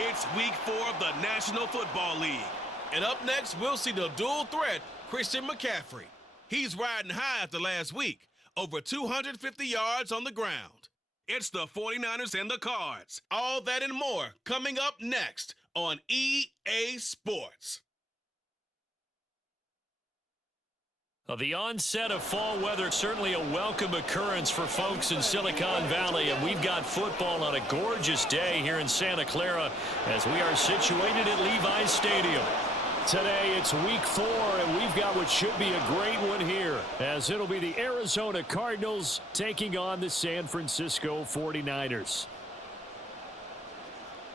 It's week 4 of the National Football League. And up next, we'll see the dual threat, Christian McCaffrey. He's riding high after last week, over 250 yards on the ground. It's the 49ers and the Cards. All that and more coming up next on EA Sports. The onset of fall weather, certainly a welcome occurrence for folks in Silicon Valley, and we've got football on a gorgeous day here in Santa Clara as we are situated at Levi's Stadium. Today it's week 4, and we've got what should be a great one here, as it'll be the Arizona Cardinals taking on the San Francisco 49ers.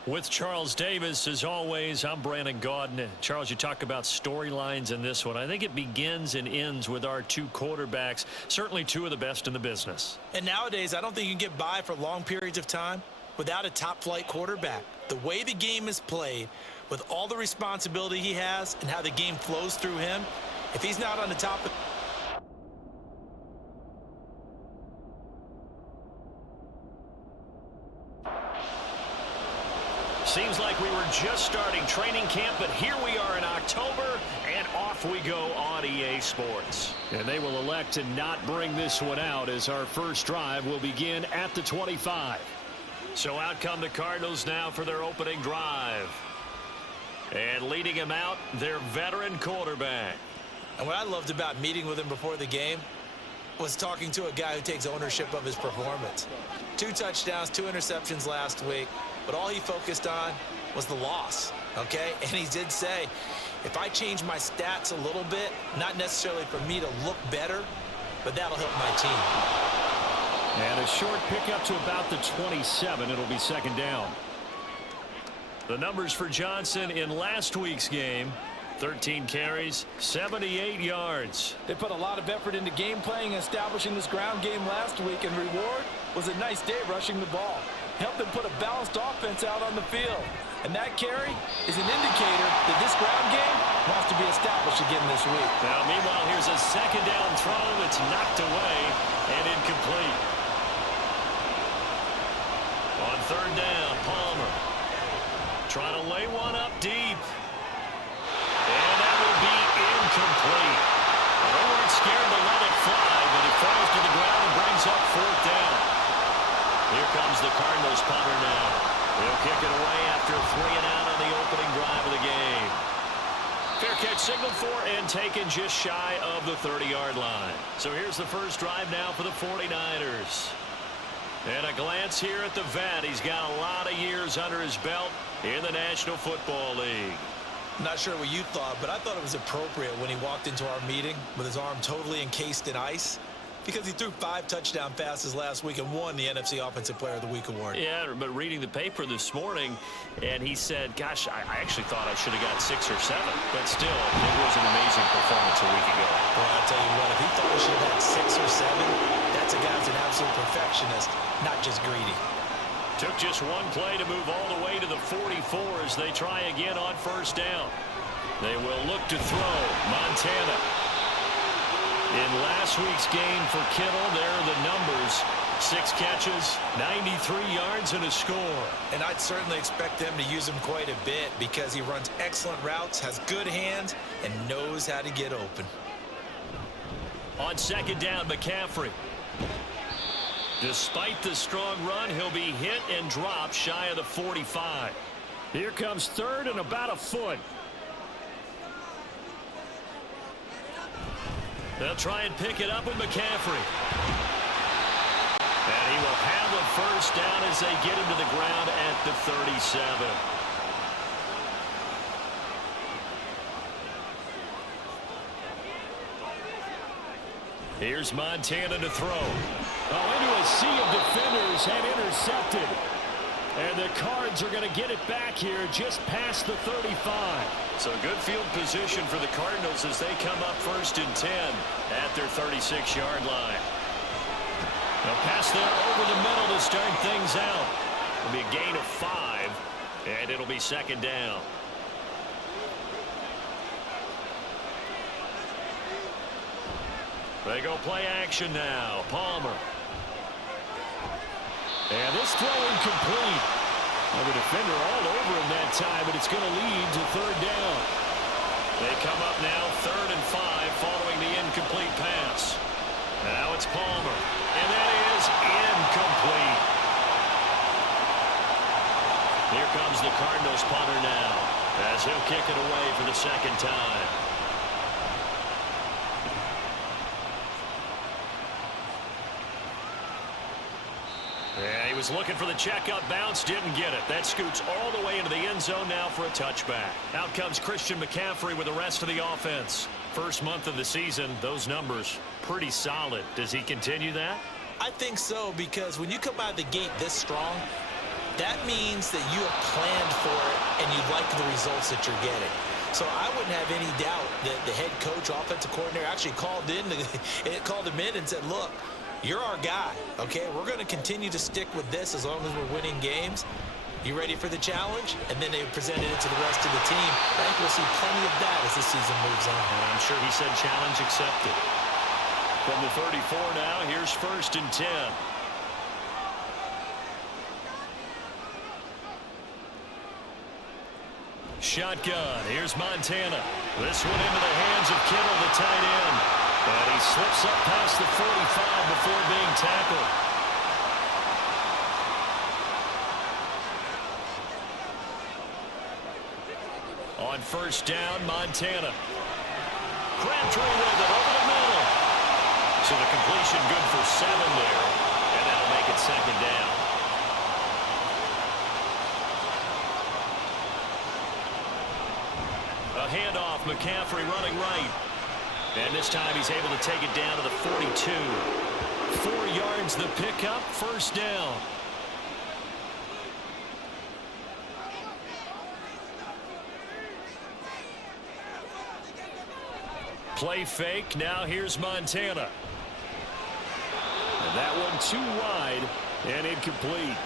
With Charles Davis, as always, I'm Brandon Gaudin. Charles, you talk about storylines in this one. I think it begins and ends with our two quarterbacks, certainly two of the best in the business. And nowadays, I don't think you can get by for long periods of time without a top-flight quarterback. The way the game is played, with all the responsibility he has and how the game flows through him, if he's not on the top of... Seems like we were just starting training camp, but here we are in October, and off we go on EA Sports. And they will elect to not bring this one out as our first drive will begin at the 25. So out come the Cardinals now for their opening drive. And leading him out, their veteran quarterback. And what I loved about meeting with him before the game was talking to a guy who takes ownership of his performance. 2 touchdowns, 2 interceptions last week. But all he focused on was the loss, okay? And he did say, if I change my stats a little bit, not necessarily for me to look better, but that'll help my team. And a short pickup to about the 27. It'll be second down. The numbers for Johnson in last week's game, 13 carries, 78 yards. They put a lot of effort into game playing and establishing this ground game last week, and reward was a nice day rushing the ball. Helped them put a balanced offense out on the field. And that carry is an indicator that this ground game wants to be established again this week. Now, meanwhile, here's a second down throw that's knocked away and incomplete. On third down, Palmer trying to lay one up deep. And that will be incomplete. They weren't scared to let it fly, but it falls to the ground and brings up fourth down. Here comes the Cardinals punter now. He'll kick it away after 3 and out on the opening drive of the game. Fair catch signaled for and taken just shy of the 30-yard line. So here's the first drive now for the 49ers. And a glance here at the vet. He's got a lot of years under his belt in the National Football League. Not sure what you thought, but I thought it was appropriate when he walked into our meeting with his arm totally encased in ice, because he threw 5 touchdown passes last week and won the NFC Offensive Player of the Week award. Yeah, but reading the paper this morning, and he said, gosh, I actually thought I should have got 6 or 7. But still, it was an amazing performance a week ago. Well, I'll tell you what, if he thought he should have had 6 or 7, that's a guy who's an absolute perfectionist, not just greedy. Took just one play to move all the way to the 44 as they try again on first down. They will look to throw. Montana. In last week's game for Kittle, there are the numbers. 6 catches, 93 yards, and a score. And I'd certainly expect them to use him quite a bit because he runs excellent routes, has good hands, and knows how to get open. On second down, McCaffrey. Despite the strong run, he'll be hit and dropped shy of the 45. Here comes third and about a foot. They'll try and pick it up with McCaffrey. And he will have the first down as they get him to the ground at the 37. Here's Montana to throw. Into a sea of defenders and intercepted. And the Cards are going to get it back here just past the 35. So good field position for the Cardinals as they come up first and 10 at their 36-yard line. They'll pass there over the middle to start things out. It'll be a gain of 5, and it'll be second down. They go play action now. Palmer. And this throw incomplete. Well, the defender all over him that time, but it's going to lead to third down. They come up now 3rd and 5 following the incomplete pass. Now it's Palmer, and that is incomplete. Here comes the Cardinals punter now, as he'll kick it away for the second time. Yeah, he was looking for the checkup bounce, didn't get it. That scoots all the way into the end zone now for a touchback. Out comes Christian McCaffrey with the rest of the offense. First month of the season, those numbers pretty solid. Does he continue that? I think so, because when you come out of the gate this strong, that means that you have planned for it and you like the results that you're getting. So I wouldn't have any doubt that the head coach, offensive coordinator, actually called him in and said, look, you're our guy, okay? We're going to continue to stick with this as long as we're winning games. You ready for the challenge? And then they presented it to the rest of the team. I think we'll see plenty of that as the season moves on. And I'm sure he said challenge accepted. From the 34 now, here's 1st and 10. Shotgun. Here's Montana. This one into the hands of Kittle, the tight end. And he slips up past the 45 before being tackled. On 1st down, Montana. Crabtree with it over the middle. So the completion good for 7 there. And that'll make it 2nd down. A handoff, McCaffrey running right. And this time he's able to take it down to the 42. 4 yards the pickup, 1st down. Play fake, now here's Montana. And that one too wide and incomplete.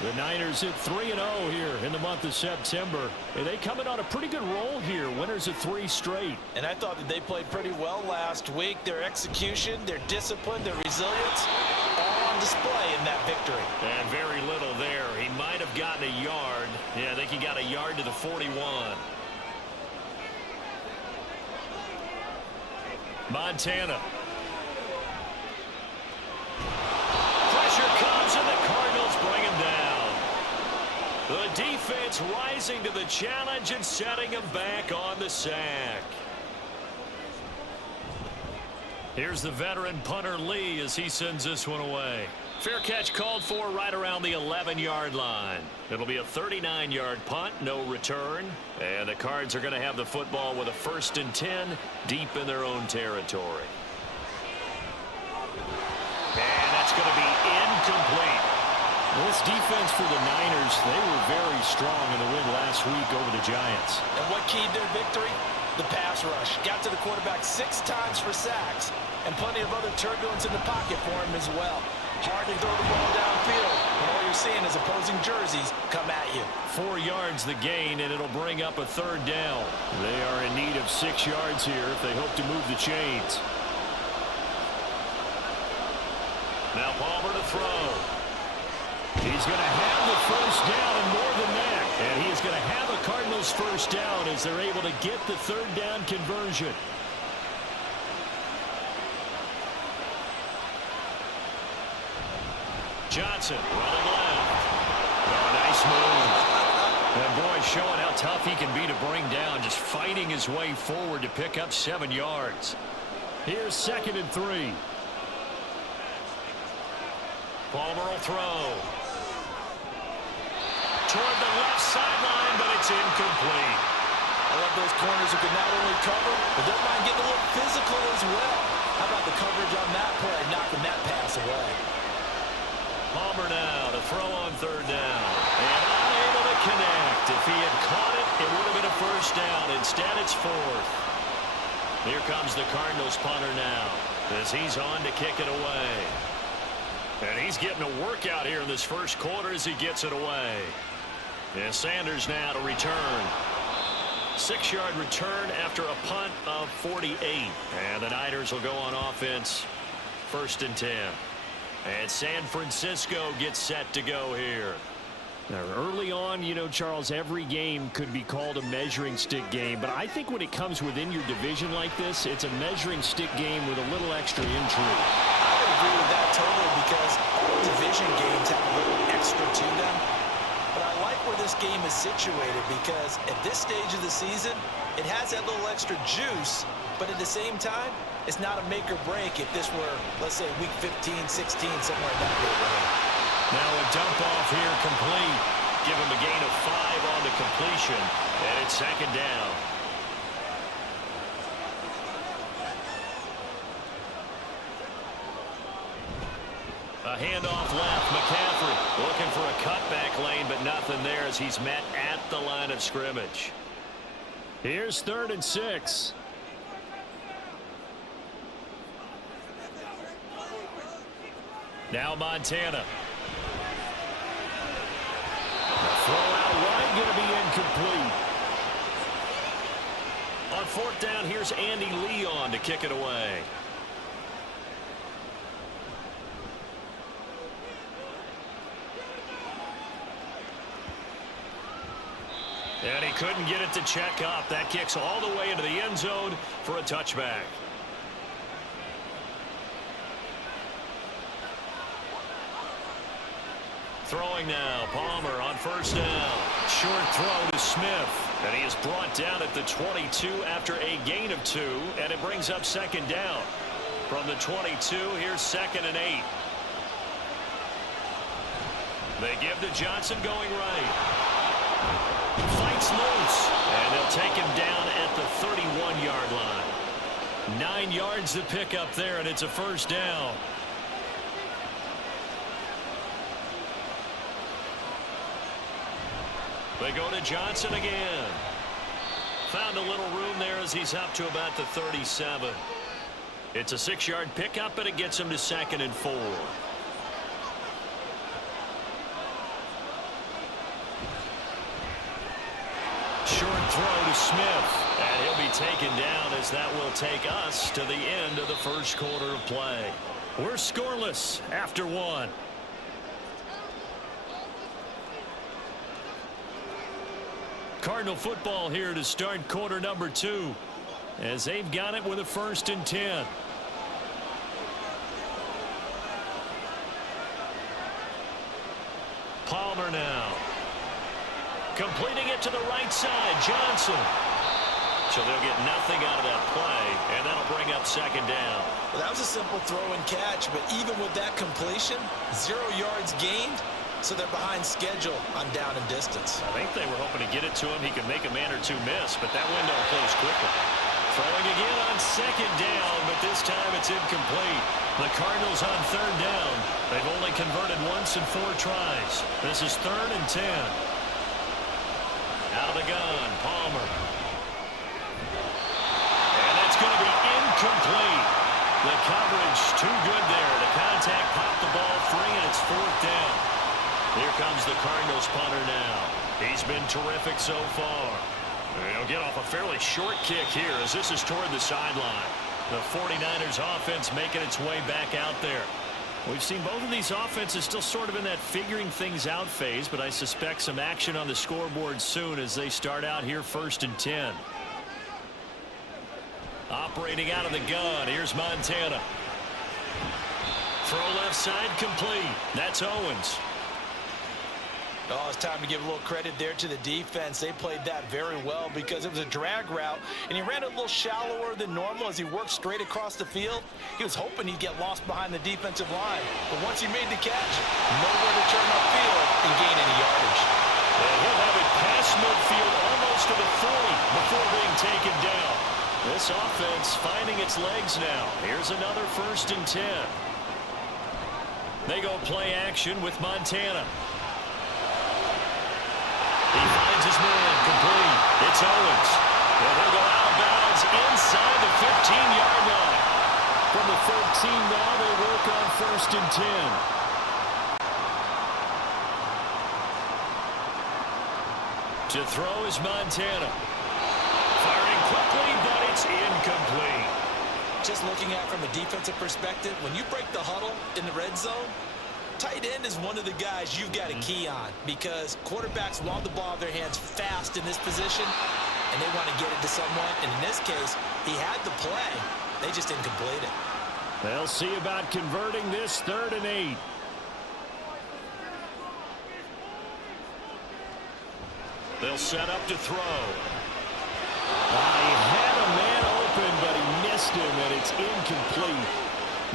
The Niners at 3-0 here in the month of September. And they come in on a pretty good roll here. Winners of 3 straight. And I thought that they played pretty well last week. Their execution, their discipline, their resilience, all on display in that victory. And very little there. He might have gotten a yard. Yeah, I think he got a yard to the 41. Montana. Pressure comes and the Cardinals bring him down. The defense rising to the challenge and setting him back on the sack. Here's the veteran punter Lee as he sends this one away. Fair catch called for right around the 11-yard line. It'll be a 39-yard punt, no return. And the Cards are going to have the football with a 1st and 10 deep in their own territory. And that's going to be incomplete. Well, this defense for the Niners, they were very strong in the win last week over the Giants. And what keyed their victory? The pass rush. Got to the quarterback 6 times for sacks, and plenty of other turbulence in the pocket for him as well. Hard to throw the ball downfield when all you're seeing is opposing jerseys come at you. 4 yards the gain, and it'll bring up a 3rd down. They are in need of 6 yards here if they hope to move the chains. Now Palmer to throw. He's going to have the 1st down and more than that. And he is going to have a Cardinals 1st down as they're able to get the 3rd down conversion. Johnson running left. Oh, nice move. And boy, showing how tough he can be to bring down, just fighting his way forward to pick up 7 yards. Here's 2nd and 3. Palmer will throw. Toward the left sideline, but it's incomplete. I love those corners who can not only cover, but don't mind getting a little physical as well. How about the coverage on that play, knocking that pass away? Palmer now to throw on 3rd down. And unable to connect. If he had caught it, it would have been a 1st down. Instead, it's 4th. Here comes the Cardinals punter now as he's on to kick it away. And he's getting a workout here in this 1st quarter as he gets it away. And Sanders now to return. 6-yard return after a punt of 48. And the Niners will go on offense. 1st and 10. And San Francisco gets set to go here. Now, early on, you know, Charles, every game could be called a measuring stick game. But I think when it comes within your division like this, it's a measuring stick game with a little extra intrigue. I would agree with that totally because all division games have a little extra to them. But I like where this game is situated because at this stage of the season, it has that little extra juice. But at the same time, it's not a make or break if this were, let's say, week 15, 16, somewhere in that neighborhood. Now a dump off here complete. Give him a gain of 5 on the completion. And it's second down. A handoff left. McCaffrey looking for a cutback lane, but nothing there as he's met at the line of scrimmage. Here's 3rd and 6. Now Montana. Throw out wide, going to be incomplete. On 4th down, here's Andy Leon to kick it away. And he couldn't get it to check up. That kicks all the way into the end zone for a touchback. Throwing now, Palmer on 1st down. Short throw to Smith. And he is brought down at the 22 after a gain of 2. And it brings up 2nd down. From the 22, here's 2nd and 8. They give to Johnson going right. Fights loose. And they'll take him down at the 31-yard line. 9 yards to pick up there, and it's a 1st down. They go to Johnson again. Found a little room there as he's up to about the 37. It's a 6-yard pickup, but it gets him to 2nd and 4. Short throw to Smith. And he'll be taken down as that will take us to the end of the 1st quarter of play. We're scoreless after 1. Cardinal football here to start quarter number 2 as they've got it with a 1st and 10. Palmer now. Completing it to the right side, Johnson. So they'll get nothing out of that play, and that'll bring up 2nd down. Well, that was a simple throw and catch, but even with that completion, 0 yards gained. So they're behind schedule on down and distance. I think they were hoping to get it to him. He could make a man or 2 miss, but that window closed quickly. Throwing again on 2nd down, but this time it's incomplete. The Cardinals on 3rd down. They've only converted once in 4 tries. This is 3rd and 10. Out of the gun, Palmer. And that's going to be incomplete. The coverage too good there. The contact popped the ball free, and it's 4th down. Here comes the Cardinals punter now. He's been terrific so far. He'll get off a fairly short kick here as this is toward the sideline. The 49ers offense making its way back out there. We've seen both of these offenses still sort of in that figuring things out phase, but I suspect some action on the scoreboard soon as they start out here 1st and 10. Operating out of the gun, here's Montana. Throw left side complete. That's Owens. Oh, it's time to give a little credit there to the defense. They played that very well because it was a drag route, and he ran a little shallower than normal as he worked straight across the field. He was hoping he'd get lost behind the defensive line, but once he made the catch, nowhere to turn upfield and gain any yardage. And he'll have it past midfield almost to the 40 before being taken down. This offense finding its legs now. Here's another 1st and 10. They go play action with Montana. He finds his man complete. It's Owens. And he'll go out of bounds inside the 15-yard line. From the 13 now, they work on 1st and 10. To throw is Montana. Firing quickly, but it's incomplete. Just looking at it from a defensive perspective, when you break the huddle in the red zone, Tight end is one of the guys you've got to key on because quarterbacks want the ball in their hands fast in this position, and they want to get it to someone. And in this case, he had the play. They just didn't complete it. They'll see about converting this 3rd and 8. They'll set up to throw. He had a man open, but he missed him, and it's incomplete.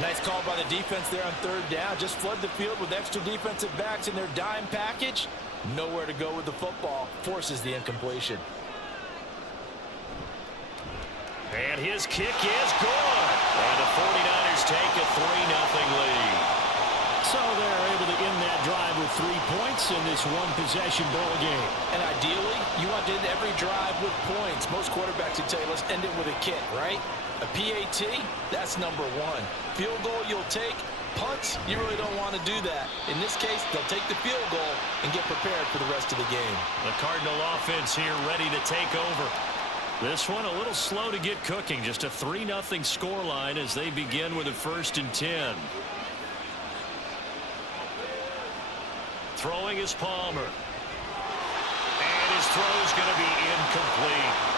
Nice call by the defense there on 3rd down. Just flood the field with extra defensive backs in their dime package. Nowhere to go with the football. Forces the incompletion. And his kick is good. And the 49ers take a 3-0 lead. So they're able to end that drive with 3 points in this one-possession ball game. And ideally, you want to end every drive with points. Most quarterbacks would tell you, let's end it with a kick, right? A PAT, that's number 1. Field goal you'll take. Punts, you really don't want to do that. In this case, they'll take the field goal and get prepared for the rest of the game. The Cardinal offense here ready to take over. This one a little slow to get cooking. Just a 3-0 scoreline as they begin with a 1st and 10. Throwing is Palmer. And his throw is going to be incomplete.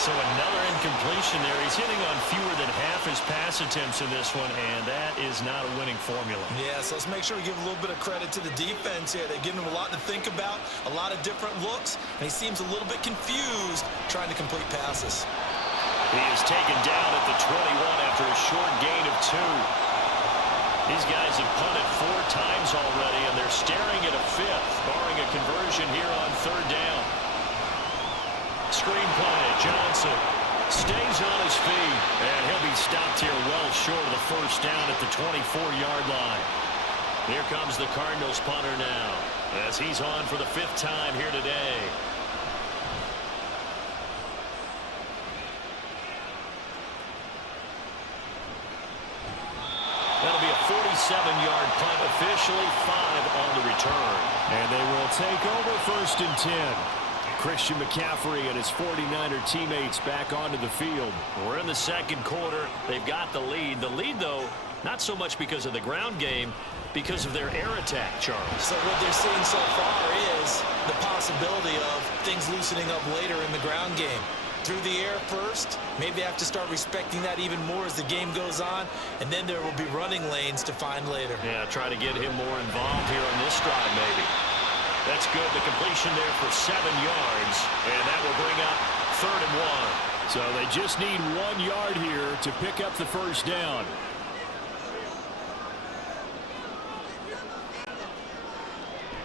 So another incompletion there. He's hitting on fewer than half his pass attempts in this one, and that is not a winning formula. Yeah, so let's make sure we give a little bit of credit to the defense here. They're giving him a lot to think about, a lot of different looks, and he seems a little bit confused trying to complete passes. He is taken down at the 21 after a short gain of 2. These guys have punted 4 times already, and they're staring at a 5th, barring a conversion here on 3rd down. Screenplay, Johnson stays on his feet, and he'll be stopped here well short of the 1st down at the 24-yard line. Here comes the Cardinals punter now, as he's on for the 5th time here today. That'll be a 47-yard punt, officially 5 on the return. And they will take over 1st and 10. Christian McCaffrey and his 49er teammates back onto the field. We're in the 2nd quarter. They've got the lead. The lead, though, not so much because of the ground game, because of their air attack, Charles. So what they're seeing so far is the possibility of things loosening up later in the ground game. Through the air first, maybe have to start respecting that even more as the game goes on, and then there will be running lanes to find later. Yeah, try to get him more involved here on this drive, maybe. That's good. The completion there for 7 yards, and that will bring up 3rd and 1. So they just need 1 yard here to pick up the 1st down.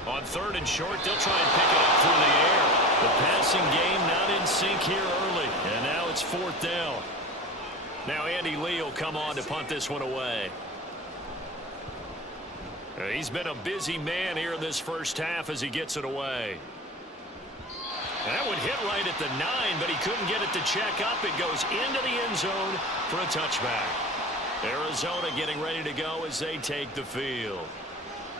On 3rd and short, they'll try and pick it up through the air. The passing game not in sync here early, and now it's 4th down. Now Andy Lee will come on to punt this one away. He's been a busy man here in this 1st half as he gets it away. That would hit right at the 9, but he couldn't get it to check up. It goes into the end zone for a touchback. Arizona getting ready to go as they take the field.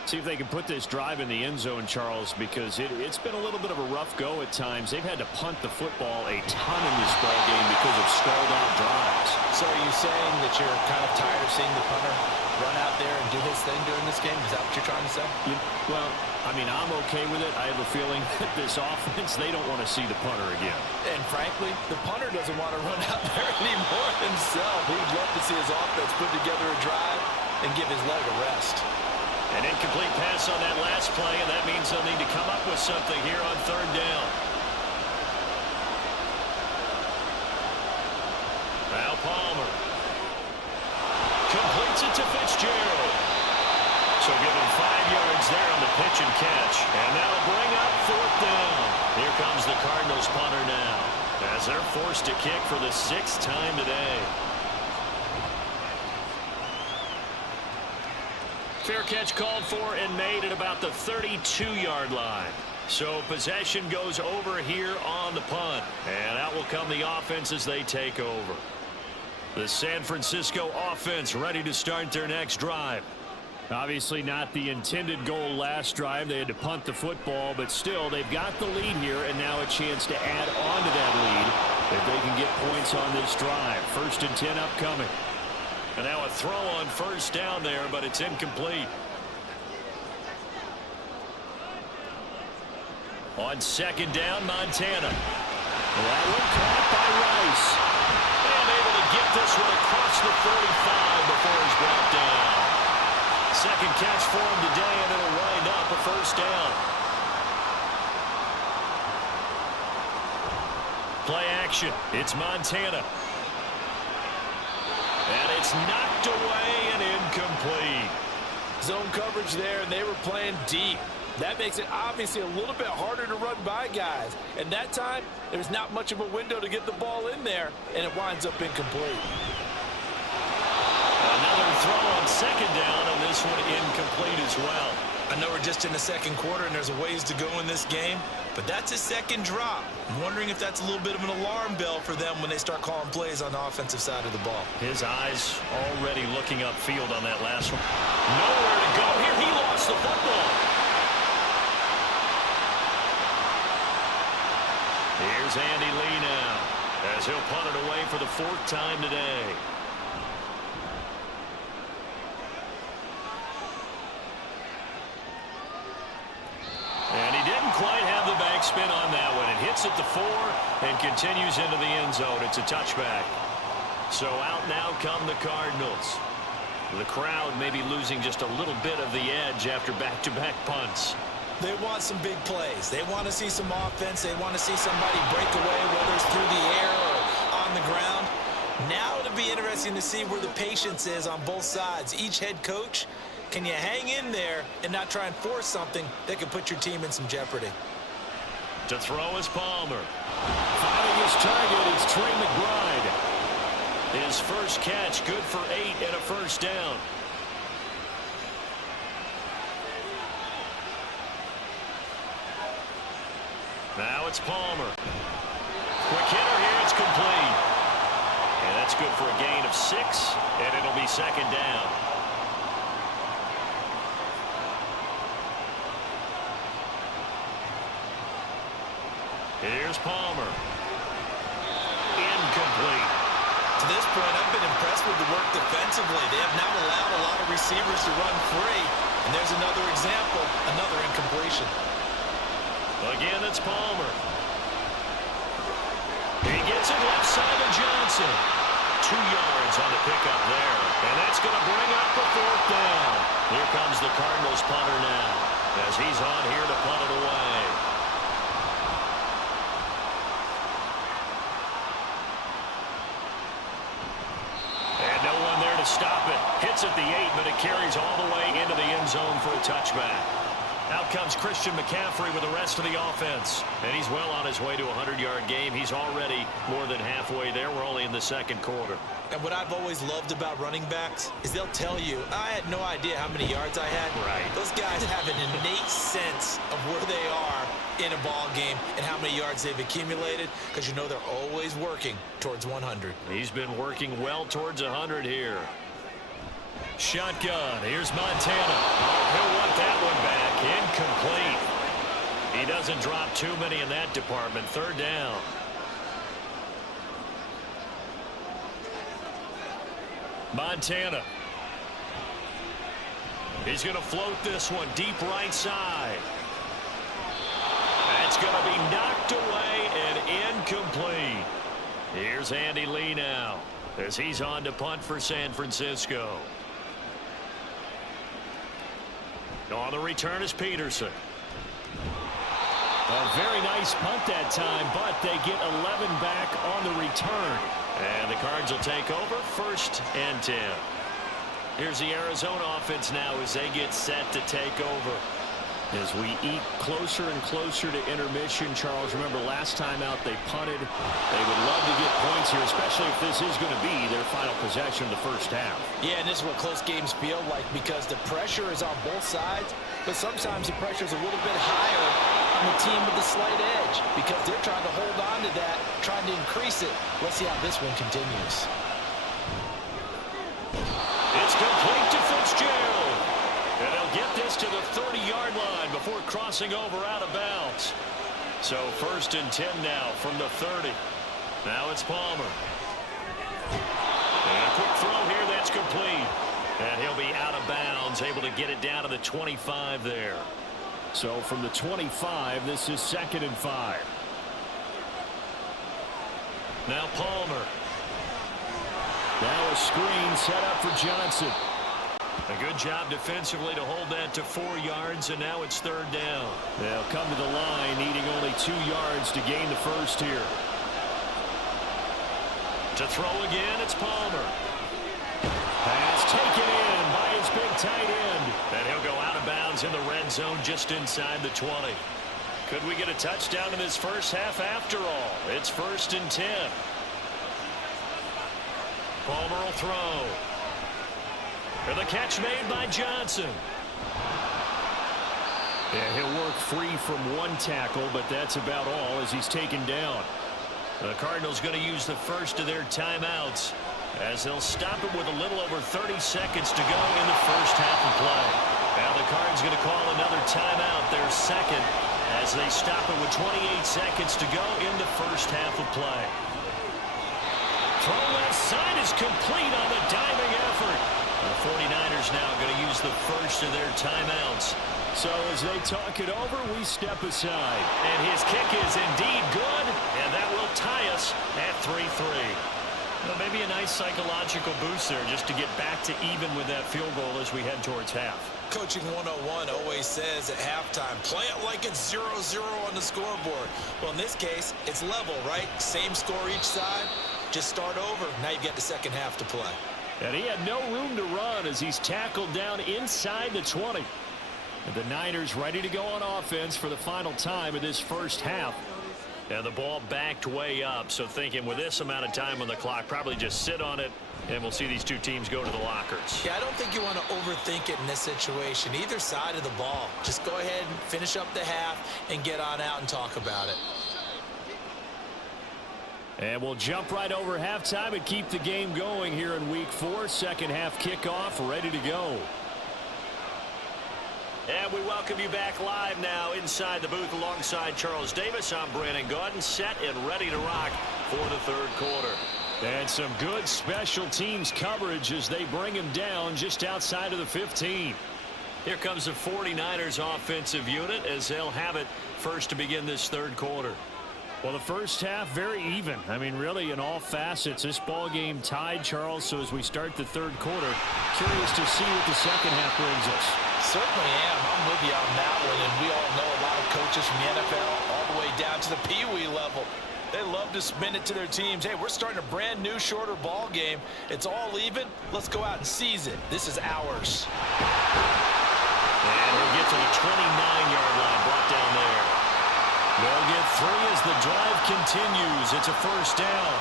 See if they can put this drive in the end zone, Charles, because it's been a little bit of a rough go at times. They've had to punt the football a ton in this ball game because of stalled-out drives. So are you saying that you're kind of tired of seeing the punter run out there and do his thing during this game? Is that what you're trying to say? Well, I mean, I'm okay with it. I have a feeling that this offense, they don't want to see the punter again. And frankly, the punter doesn't want to run out there anymore himself. He'd love to see his offense put together a drive and give his leg a rest. An incomplete pass on that last play, and that means they'll need to come up with something here on 3rd down. Now Palmer completes it to Fitzgerald. So give him 5 yards there on the pitch and catch, and that'll bring up 4th down. Here comes the Cardinals punter now, as they're forced to kick for the 6th time today. Fair catch called for and made at about the 32-yard line. So possession goes over here on the punt. And out will come the offense as they take over. The San Francisco offense ready to start their next drive. Obviously not the intended goal last drive. They had to punt the football, but still they've got the lead here and now a chance to add on to that lead if they can get points on this drive. 1st and 10 upcoming. And now a throw on 1st down there, but it's incomplete. On second down, Montana. That one caught by Rice. And able to get this one across the 45 before he's brought down. Second catch for him today, and it'll wind up a first down. Play action. It's Montana. And it's knocked away and incomplete. Zone coverage there, and they were playing deep. That makes it obviously a little bit harder to run by guys. And that time, there's not much of a window to get the ball in there, and it winds up incomplete. Another throw on second down, and this one incomplete as well. I know we're just in the second quarter and there's a ways to go in this game, but that's his second drop. I'm wondering if that's a little bit of an alarm bell for them when they start calling plays on the offensive side of the ball. His eyes already looking upfield on that last one. Nowhere to go here. He lost the football. Here's Andy Lee now as he'll punt it away for the fourth time today. And he didn't quite have the backspin on that one. It hits at the 4 and continues into the end zone. It's a touchback. So out now come the Cardinals. The crowd may be losing just a little bit of the edge after back-to-back punts. They want some big plays. They want to see some offense. They want to see somebody break away, whether it's through the air or on the ground. Now it'll be interesting to see where the patience is on both sides. Each head coach, can you hang in there and not try and force something that could put your team in some jeopardy? To throw is Palmer. Finding his target is Trey McBride. His first catch, good for 8 and a first down. Now it's Palmer. Quick hitter here, it's complete. And that's good for a gain of 6, and it'll be second down. Here's Palmer. Incomplete. To this point, I've been impressed with the work defensively. They have now allowed a lot of receivers to run free. And there's another example, another incompletion. Again, it's Palmer. He gets it left side of Johnson. 2 yards on the pickup there. And that's going to bring up the fourth down. Here comes the Cardinals punter now as he's on here to punt it away. And no one there to stop it. Hits at the 8, but it carries all the way into the end zone for a touchback. Out comes Christian McCaffrey with the rest of the offense. And he's well on his way to a 100-yard game. He's already more than halfway there. We're only in the second quarter. And what I've always loved about running backs is they'll tell you, I had no idea how many yards I had. Right. Those guys have an innate sense of where they are in a ball game and how many yards they've accumulated, because you know they're always working towards 100. He's been working well towards 100 here. Shotgun. Here's Montana. Oh, he'll want that one back. Incomplete. He doesn't drop too many in that department. Third down. Montana. He's going to float this one deep right side. That's going to be knocked away and incomplete. Here's Andy Lee now as he's on to punt for San Francisco. On the return is Peterson. A very nice punt that time, but they get 11 back on the return. And the Cards will take over, 1st and 10. Here's the Arizona offense now as they get set to take over. As we eat closer and closer to intermission, Charles, remember last time out they punted. They would love to get points here, especially if this is going to be their final possession of the first half. Yeah, and this is what close games feel like, because the pressure is on both sides, but sometimes the pressure is a little bit higher on the team with the slight edge because they're trying to hold on to that, trying to increase it. Let's see how this one continues. It's complete to Fitzgerald. And they'll get this to the 30-yard line before crossing over out of bounds. So 1st and 10 now from the 30. Now it's Palmer. And a quick throw here, that's complete. And he'll be out of bounds, able to get it down to the 25 there. So from the 25, this is 2nd and 5. Now Palmer. Now a screen set up for Johnson. A good job defensively to hold that to 4 yards, and now it's 3rd down. They'll come to the line needing only 2 yards to gain the first here. To throw again, it's Palmer. Pass taken in by his big tight end. And he'll go out of bounds in the red zone just inside the 20. Could we get a touchdown in this first half after all? It's 1st and 10. Palmer will throw. And the catch made by Johnson. Yeah, he'll work free from 1 tackle, but that's about all as he's taken down. The Cardinals going to use the first of their timeouts as they'll stop it with a little over 30 seconds to go in the first half of play. Now the Cards going to call another timeout, their second, as they stop it with 28 seconds to go in the first half of play. Throw left side is complete on the diving effort. The 49ers now going to use the first of their timeouts. So as they talk it over, we step aside. And his kick is indeed good, and that will tie us at 3-3. Well, maybe a nice psychological boost there just to get back to even with that field goal as we head towards half. Coaching 101 always says at halftime, play it like it's 0-0 on the scoreboard. Well, in this case, it's level, right? Same score each side. Just start over. Now you've got the second half to play. And he had no room to run as he's tackled down inside the 20. And the Niners ready to go on offense for the final time of this first half. And the ball backed way up, so thinking with this amount of time on the clock, probably just sit on it, and we'll see these two teams go to the lockers. Yeah, I don't think you want to overthink it in this situation. Either side of the ball. Just go ahead and finish up the half and get on out and talk about it. And we'll jump right over halftime and keep the game going here in Week 4. Second half kickoff, ready to go. And we welcome you back live now inside the booth alongside Charles Davis. I'm Brandon Gaudin, set and ready to rock for the third quarter. And some good special teams coverage as they bring him down just outside of the 15. Here comes the 49ers offensive unit as they'll have it first to begin this third quarter. Well, the first half, very even. I mean, really, in all facets, this ball game tied, Charles. So as we start the third quarter, curious to see what the second half brings us. Certainly am. I'm with you on that one. And we all know a lot of coaches from the NFL all the way down to the Pee-wee level. They love to spin it to their teams. Hey, we're starting a brand new, shorter ball game. It's all even. Let's go out and seize it. This is ours. And we'll get to the 29-yard line, brought down there. They'll get 3 as the drive continues. It's a first down.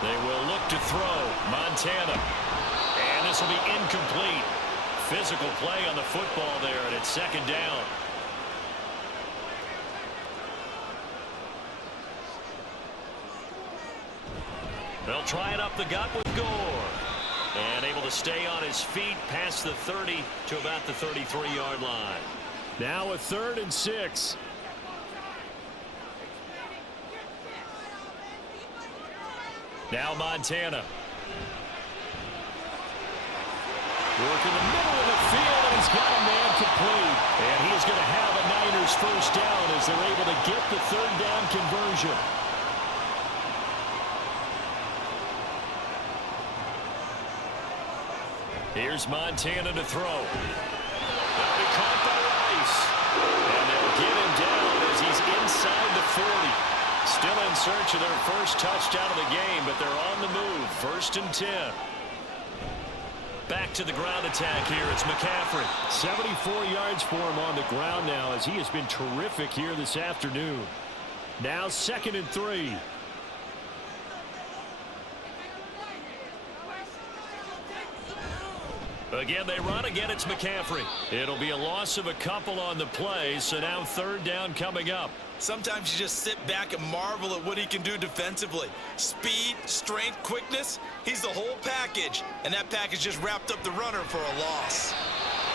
They will look to throw. Montana. And this will be incomplete. Physical play on the football there, and it's second down. They'll try it up the gut with Gore. And able to stay on his feet past the 30 to about the 33-yard line. Now a 3rd and 6. Now Montana. Work in the middle of the field, and he's got a man complete. And he's going to have a Niners first down as they're able to get the third down conversion. Here's Montana to throw. That'll be caught by Rice. And they'll get him down as he's inside the 40. Still in search of their first touchdown of the game, but they're on the move. 1st and 10. Back to the ground attack here. It's McCaffrey. 74 yards for him on the ground now as he has been terrific here this afternoon. Now 2nd and 3. Again, they run. Again, it's McCaffrey. It'll be a loss of a couple on the play, so now third down coming up. Sometimes you just sit back and marvel at what he can do defensively. Speed, strength, quickness, he's the whole package. And that package just wrapped up the runner for a loss.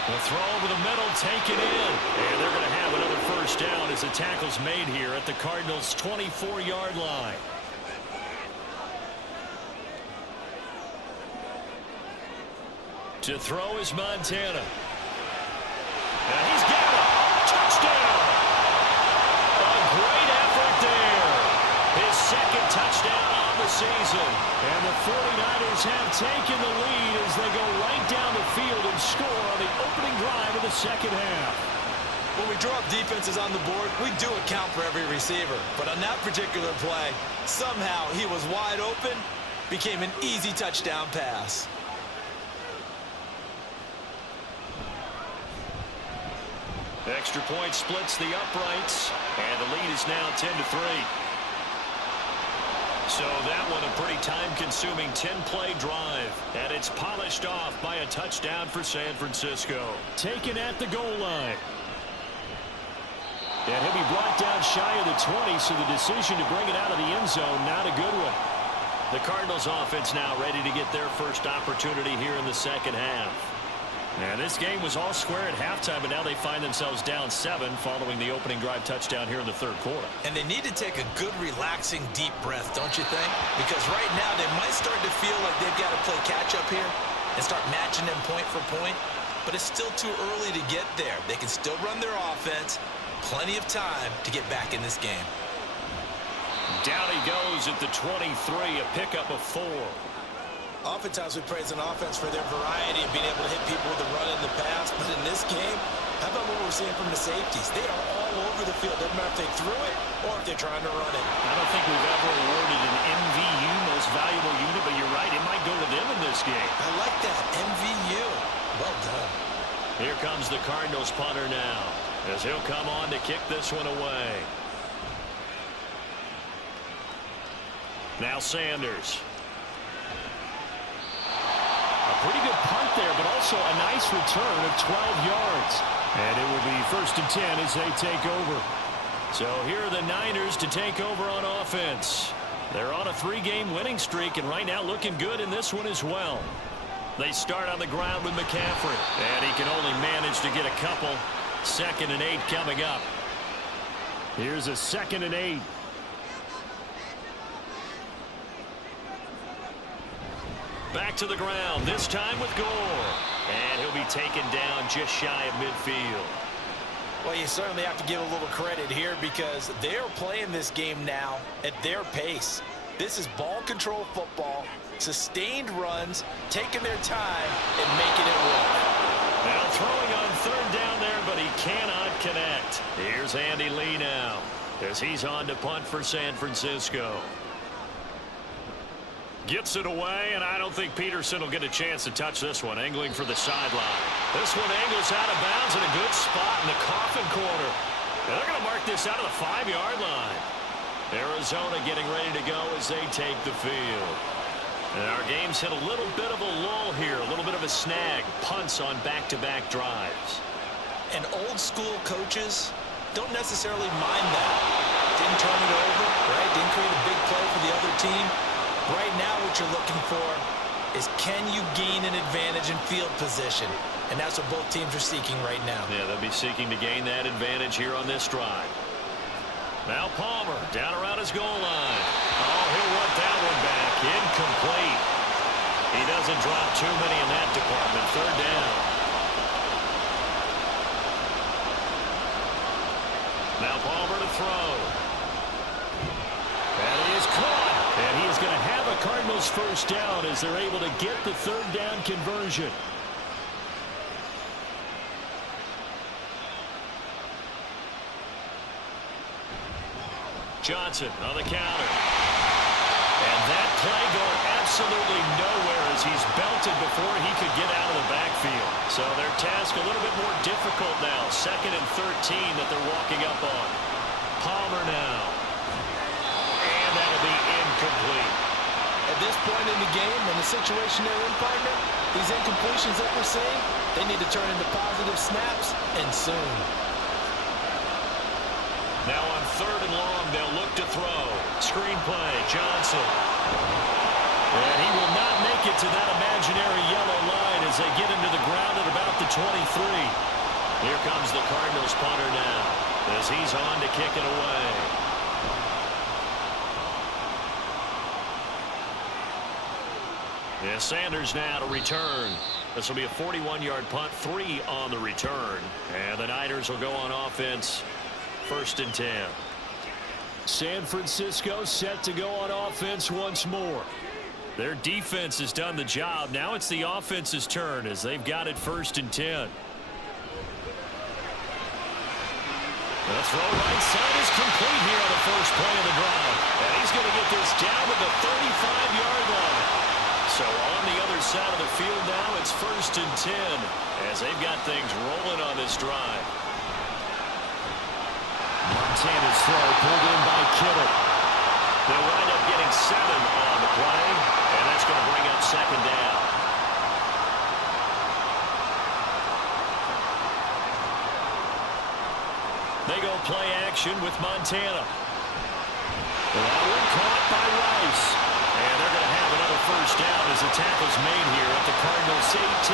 The throw over the middle, taken in. And they're going to have another first down as the tackle's made here at the Cardinals' 24-yard line. To throw is Montana. And he's got it. Touchdown. A great effort there. His second touchdown on the season. And the 49ers have taken the lead as they go right down the field and score on the opening drive of the second half. When we draw up defenses on the board, we do account for every receiver. But on that particular play, somehow he was wide open, became an easy touchdown pass. Extra point splits the uprights, and the lead is now 10-3. So that one a pretty time-consuming 10-play drive, and it's polished off by a touchdown for San Francisco. Taken at the goal line. And he'll be brought down shy of the 20, so the decision to bring it out of the end zone, not a good one. The Cardinals offense now ready to get their first opportunity here in the second half. And this game was all square at halftime, but now they find themselves down 7 following the opening drive touchdown here in the third quarter. And they need to take a good, relaxing, deep breath, don't you think? Because right now they might start to feel like they've got to play catch-up here and start matching them point for point. But it's still too early to get there. They can still run their offense. Plenty of time to get back in this game. Down he goes at the 23, a pickup of 4. Oftentimes we praise an offense for their variety of being able to hit people with the run in the pass. But in this game, how about what we're seeing from the safeties? They are all over the field. Doesn't matter if they threw it or if they're trying to run it. I don't think we've ever awarded an MVU, most valuable unit, but you're right, it might go to them in this game. I like that, MVU. Well done. Here comes the Cardinals punter now, as he'll come on to kick this one away. Now Sanders. A pretty good punt there, but also a nice return of 12 yards. And it will be 1st and 10 as they take over. So here are the Niners to take over on offense. They're on a 3-game winning streak, and right now looking good in this one as well. They start on the ground with McCaffrey, and he can only manage to get a couple. 2nd and 8 coming up. Here's a 2nd and 8. Back to the ground, this time with Gore. And he'll be taken down just shy of midfield. Well, you certainly have to give a little credit here because they're playing this game now at their pace. This is ball control football, sustained runs, taking their time and making it work. Now throwing on 3rd down there, but he cannot connect. Here's Andy Lee now as he's on to punt for San Francisco. Gets it away, and I don't think Peterson will get a chance to touch this one, angling for the sideline. This one angles out of bounds in a good spot in the coffin corner. And they're going to mark this out of the 5-yard line. Arizona getting ready to go as they take the field. And our game's hit a little bit of a lull here, a little bit of a snag. Punts on back-to-back drives. And old-school coaches don't necessarily mind that. Didn't turn it over, right? Didn't create a big play for the other team. Right now what you're looking for is can you gain an advantage in field position? And that's what both teams are seeking right now. Yeah, they'll be seeking to gain that advantage here on this drive. Now Palmer down around his goal line. Oh, he'll want that one back. Incomplete. He doesn't drop too many in that department. 3rd down. Now Palmer to throw. And he is caught. And he is going to have a Cardinals 1st down as they're able to get the 3rd down conversion. Johnson on the counter. And that play going absolutely nowhere as he's belted before he could get out of the backfield. So their task a little bit more difficult now. 2nd and 13 that they're walking up on. Palmer now. And that'll be incomplete. At this point in the game, in the situation they're in, partner, these incompletions that we're seeing, they need to turn into positive snaps, and soon. Now on 3rd and long, they'll look to throw. Screen play, Johnson. And he will not make it to that imaginary yellow line as they get into the ground at about the 23. Here comes the Cardinals punter now as he's on to kick it away. Yeah, Sanders now to return. This will be a 41-yard punt, 3 on the return. And the Niners will go on offense, 1st and 10. San Francisco set to go on offense once more. Their defense has done the job. Now it's the offense's turn as they've got it 1st and 10. The throw right side is complete here on the first play of the drive. And he's going to get this down to the 35-yard line. So on the other side of the field now, it's 1st and 10 as they've got things rolling on this drive. Montana's throw pulled in by Kittle. They'll wind up getting 7 on the play, and that's going to bring up 2nd down. They go play action with Montana. That one caught by Rice. And they're going to have another 1st down as the tackle's made here at the Cardinals' 18.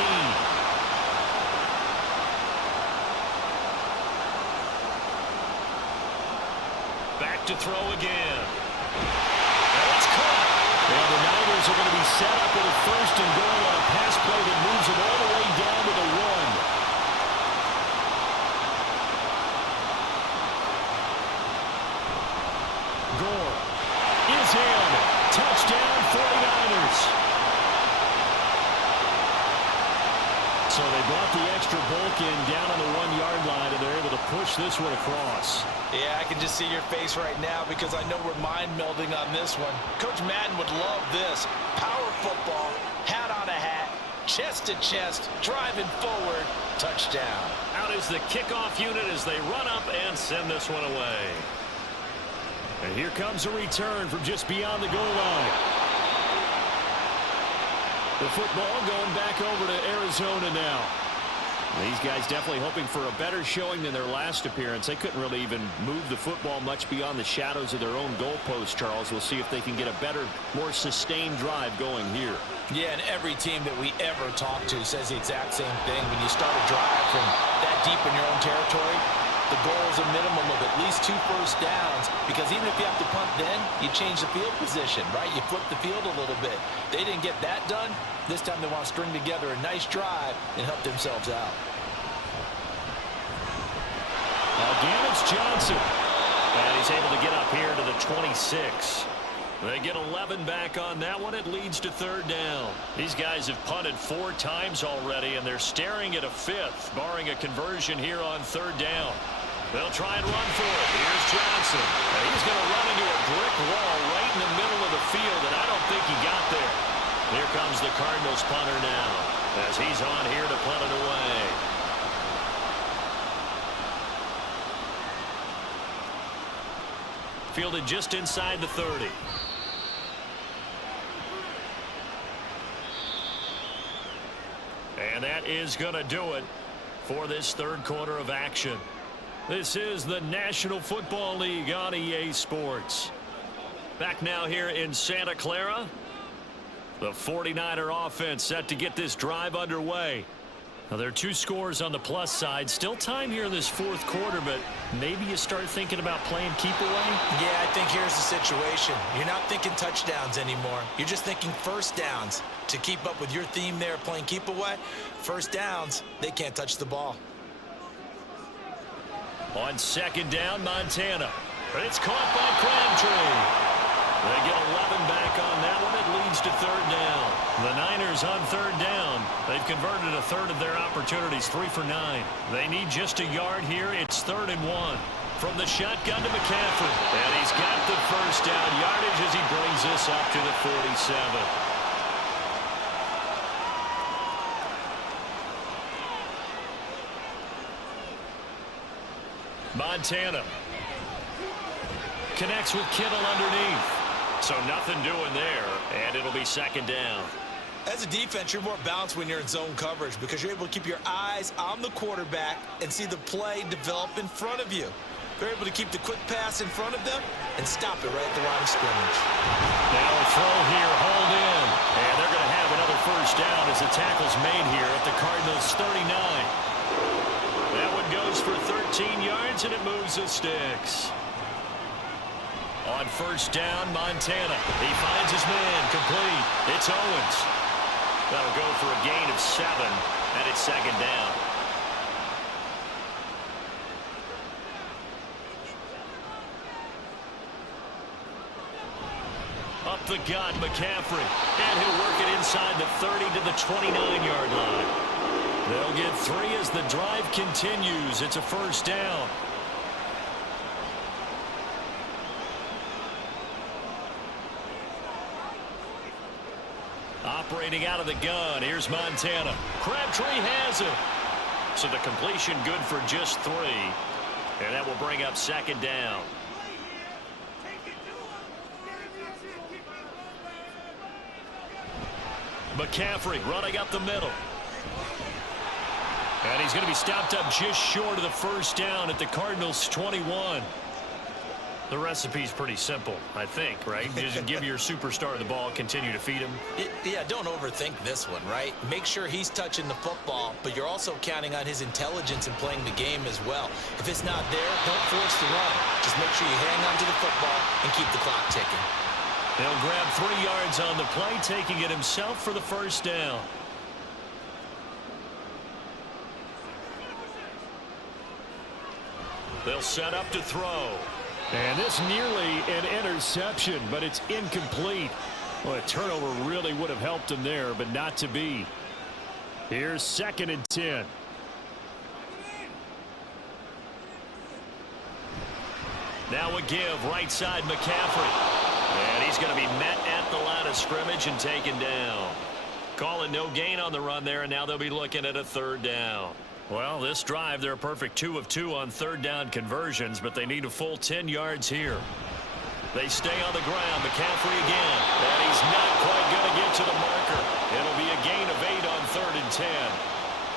Back to throw again. And it's caught. Well, the Niners are going to be set up with a 1st and goal on a pass play that moves them all the way down to the 1. Gore is in. Touchdown 49ers. So they brought the extra bulk in down on the 1-yard line, and they're able to push this one across. Yeah, I can just see your face right now because I know we're mind melding on this one. Coach Madden would love this. Power football, hat on a hat, chest to chest, driving forward, touchdown. Out is the kickoff unit as they run up and send this one away. And here comes a return from just beyond the goal line. The football going back over to Arizona now. These guys definitely hoping for a better showing than their last appearance. They couldn't really even move the football much beyond the shadows of their own goalpost, Charles. We'll see if they can get a better, more sustained drive going here. Yeah, and every team that we ever talk to says the exact same thing. When you start a drive from that deep in your own territory, the goal is a minimum of at least 2 first downs, because even if you have to punt then, you change the field position, right? You flip the field a little bit. They didn't get that done. This time they want to string together a nice drive and help themselves out. Again, it's Johnson. And he's able to get up here to the 26. They get 11 back on that one. It leads to 3rd down. These guys have punted 4 times already, and they're staring at a 5th, barring a conversion here on 3rd down. They'll try and run for it. Here's Johnson. And he's going to run into a brick wall right in the middle of the field, and I don't think he got there. Here comes the Cardinals punter now as he's on here to punt it away. Fielded just inside the 30. And that is going to do it for this 3rd quarter of action. This is the National Football League on EA Sports. Back now here in Santa Clara. The 49er offense set to get this drive underway. Now, there are 2 scores on the plus side. Still time here in this 4th quarter, but maybe you start thinking about playing keep away? Yeah, I think here's the situation. You're not thinking touchdowns anymore. You're just thinking first downs. To keep up with your theme there, playing keep away, first downs, they can't touch the ball. On 2nd down, Montana. It's caught by Crabtree. They get 11 back on that one. It leads to 3rd down. The Niners on 3rd down. They've converted a 1/3 of their opportunities, 3 for 9. They need just a yard here. It's 3rd and 1. From the shotgun to McCaffrey. And he's got the 1st down yardage as he brings this up to the 47. Montana connects with Kittle underneath. So nothing doing there, and it'll be 2nd down. As a defense, you're more balanced when you're in zone coverage because you're able to keep your eyes on the quarterback and see the play develop in front of you. They're able to keep the quick pass in front of them and stop it right at the line of scrimmage. Now a throw here, hauled in. And they're going to have another 1st down as the tackle's made here at the Cardinals' 39. That one goes for 13 yards, and it moves the sticks. On 1st down, Montana. He finds his man, complete. It's Owens. That'll go for a gain of 7, and it's second down. Up the gut, McCaffrey. And he'll work it inside the 30 to the 29-yard line. They'll get 3 as the drive continues. It's a first down. Operating out of the gun, here's Montana. Crabtree has it. So the completion good for just 3. And that will bring up second down. McCaffrey running up the middle. And he's going to be stopped up just short of the first down at the Cardinals' 21. The recipe's pretty simple, I think, right? Just give your superstar the ball, continue to feed him. Yeah, don't overthink this one, right? Make sure he's touching the football, but you're also counting on his intelligence in playing the game as well. If it's not there, don't force the run. Just make sure you hang on to the football and keep the clock ticking. He'll grab 3 yards on the play, taking it himself for the first down. They'll set up to throw. And this nearly an interception, but it's incomplete. Well, a turnover really would have helped him there, but not to be. Here's 2nd and 10. Now a give, right side McCaffrey. And he's going to be met at the line of scrimmage and taken down. Call it no gain on the run there, and now they'll be looking at a 3rd down. Well, this drive, they're a perfect 2 of 2 on 3rd down conversions, but they need a full 10 yards here. They stay on the ground. McCaffrey again. And he's not quite going to get to the marker. It'll be a gain of 8 on 3rd and 10.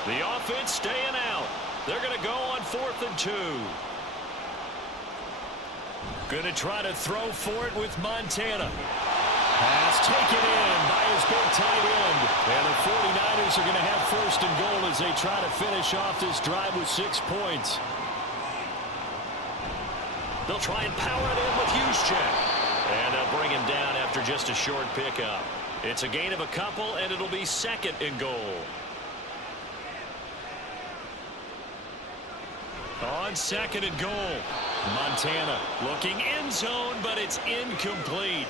The offense staying out. They're going to go on 4th and 2. Going to try to throw for it with Montana. Pass taken in by his big tight end. And the 49ers are going to have 1st and goal as they try to finish off this drive with 6 points. They'll try and power it in with Juszczyk. And they'll bring him down after just a short pickup. It's a gain of a couple, and it'll be 2nd and goal. On 2nd and goal, Montana looking end zone, but it's incomplete.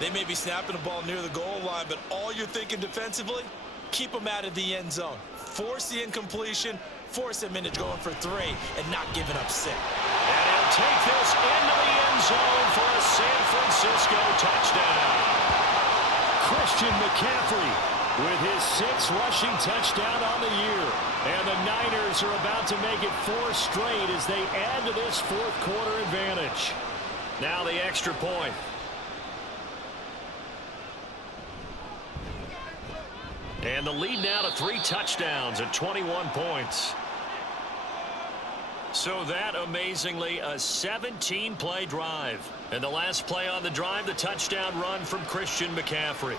They may be snapping the ball near the goal line, but all you're thinking defensively, keep them out of the end zone. Force the incompletion, force them into going for 3, and not giving up 6. And he'll take this into the end zone for a San Francisco touchdown. Christian McCaffrey with his 6th rushing touchdown on the year. And the Niners are about to make it 4 straight as they add to this 4th quarter advantage. Now the extra point. And the lead now to 3 touchdowns at 21 points. So that, amazingly, a 17-play drive. And the last play on the drive, the touchdown run from Christian McCaffrey.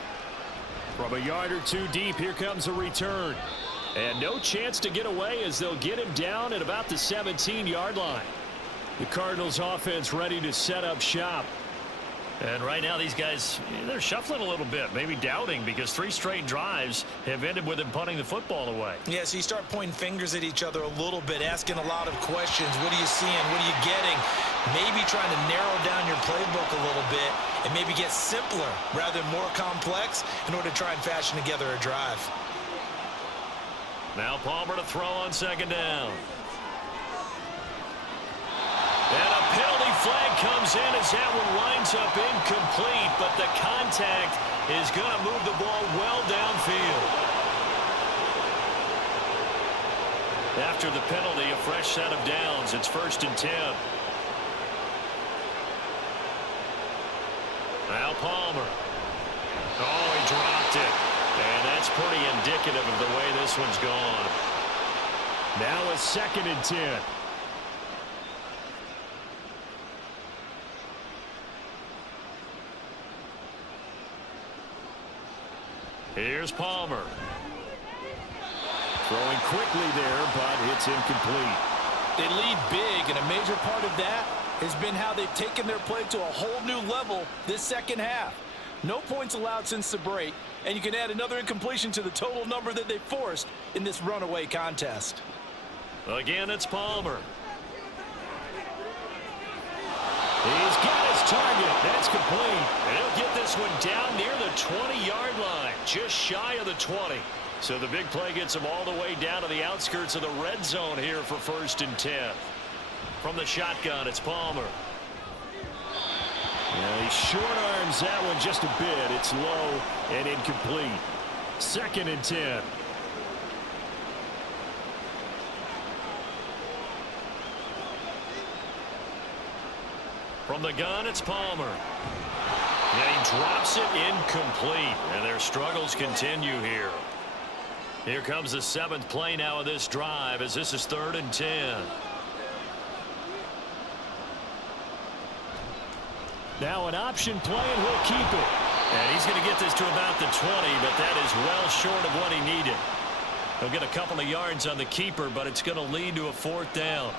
From a yard or 2 deep, here comes a return. And no chance to get away as they'll get him down at about the 17-yard line. The Cardinals offense ready to set up shop. And right now these guys, they're shuffling a little bit, maybe doubting, because 3 straight drives have ended with them punting the football away. Yeah, so you start pointing fingers at each other a little bit, asking a lot of questions. What are you seeing? What are you getting? Maybe trying to narrow down your playbook a little bit and maybe get simpler rather than more complex in order to try and fashion together a drive. Now Palmer to throw on 2nd down. And a penalty flag comes in as that one winds up incomplete, but the contact is going to move the ball well downfield. After the penalty, a fresh set of downs. It's 1st and 10. Now Palmer. Oh, he dropped it. And that's pretty indicative of the way this one's gone. Now a 2nd and 10. Here's Palmer. Throwing quickly there, but it's incomplete. They lead big, and a major part of that has been how they've taken their play to a whole new level this second half. No points allowed since the break, and you can add another incompletion to the total number that they forced in this runaway contest. Again, it's Palmer. He's got his target. That's complete. And he'll get this one down near the 20-yard line, just shy of the 20. So the big play gets him all the way down to the outskirts of the red zone here for 1st and 10. From the shotgun, it's Palmer. Yeah, he short arms that one just a bit. It's low and incomplete. 2nd and 10. From the gun, it's Palmer. Yeah, he drops it incomplete, and their struggles continue here. Here comes the 7th play now of this drive, as this is 3rd and 10. Now an option play, and he'll keep it. And he's going to get this to about the 20, but that is well short of what he needed. He'll get a couple of yards on the keeper, but it's going to lead to a 4th down.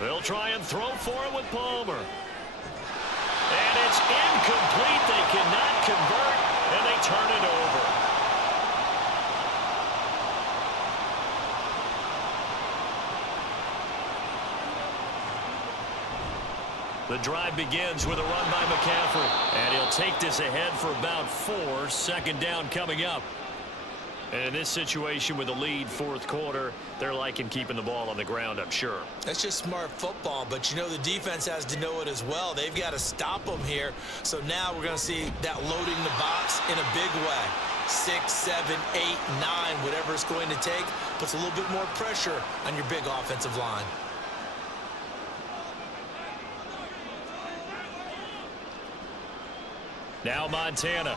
They'll try and throw for it with Palmer. And it's incomplete. They cannot convert, and they turn it over. The drive begins with a run by McCaffrey. And he'll take this ahead for about 4. 2nd down coming up. And in this situation with the lead 4th quarter, they're liking keeping the ball on the ground, I'm sure. That's just smart football, but you know the defense has to know it as well. They've got to stop them here. So now we're going to see that loading the box in a big way. 6, 7, 8, 9, whatever it's going to take, puts a little bit more pressure on your big offensive line. Now Montana.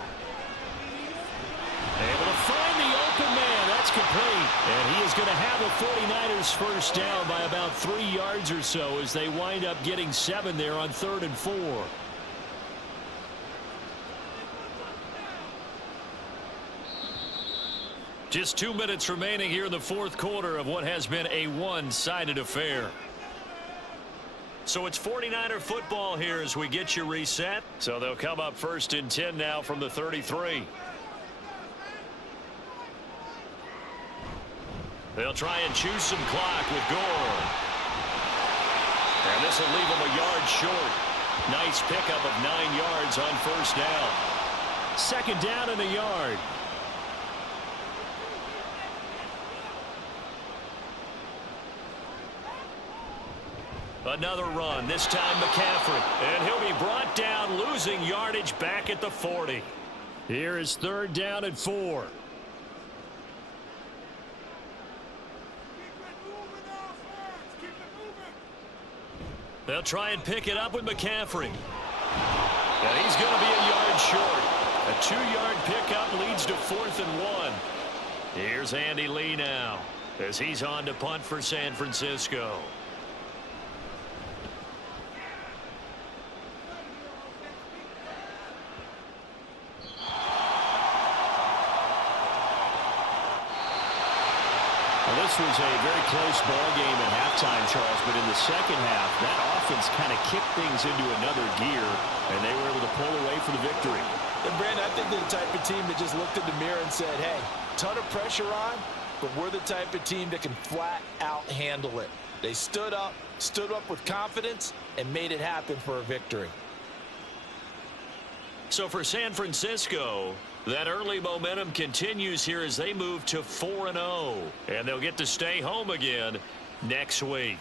Able to find the open man. That's complete. And he is going to have the 49ers first down by about 3 yards or so as they wind up getting 7 there on 3rd and 4. Just 2 minutes remaining here in the 4th quarter of what has been a one-sided affair. So it's 49er football here as we get you reset. So they'll come up 1st and 10 now from the 33. They'll try and choose some clock with Gore. And this will leave them a yard short. Nice pickup of 9 yards on 1st down. 2nd down and a yard. Another run, this time McCaffrey. And he'll be brought down, losing yardage back at the 40. Here is 3rd down and 4. They'll try and pick it up with McCaffrey. And he's going to be a yard short. A 2-yard pickup leads to 4th and 1. Here's Andy Lee now as he's on to punt for San Francisco. Well, this was a very close ball game at halftime, Charles, but in the second half, that offense kind of kicked things into another gear, and they were able to pull away for the victory. And Brandon, I think they're the type of team that just looked in the mirror and said, hey, ton of pressure on, but we're the type of team that can flat out handle it. They stood up with confidence, and made it happen for a victory. So for San Francisco, that early momentum continues here as they move to 4-0. And they'll get to stay home again next week.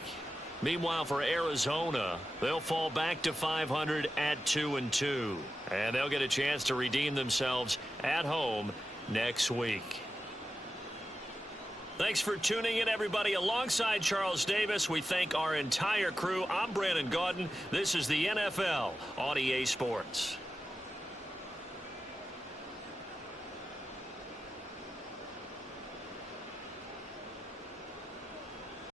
Meanwhile, for Arizona, they'll fall back to 500 at 2-2. And they'll get a chance to redeem themselves at home next week. Thanks for tuning in, everybody. Alongside Charles Davis, we thank our entire crew. I'm Brandon Gaudin. This is the NFL on EA Sports.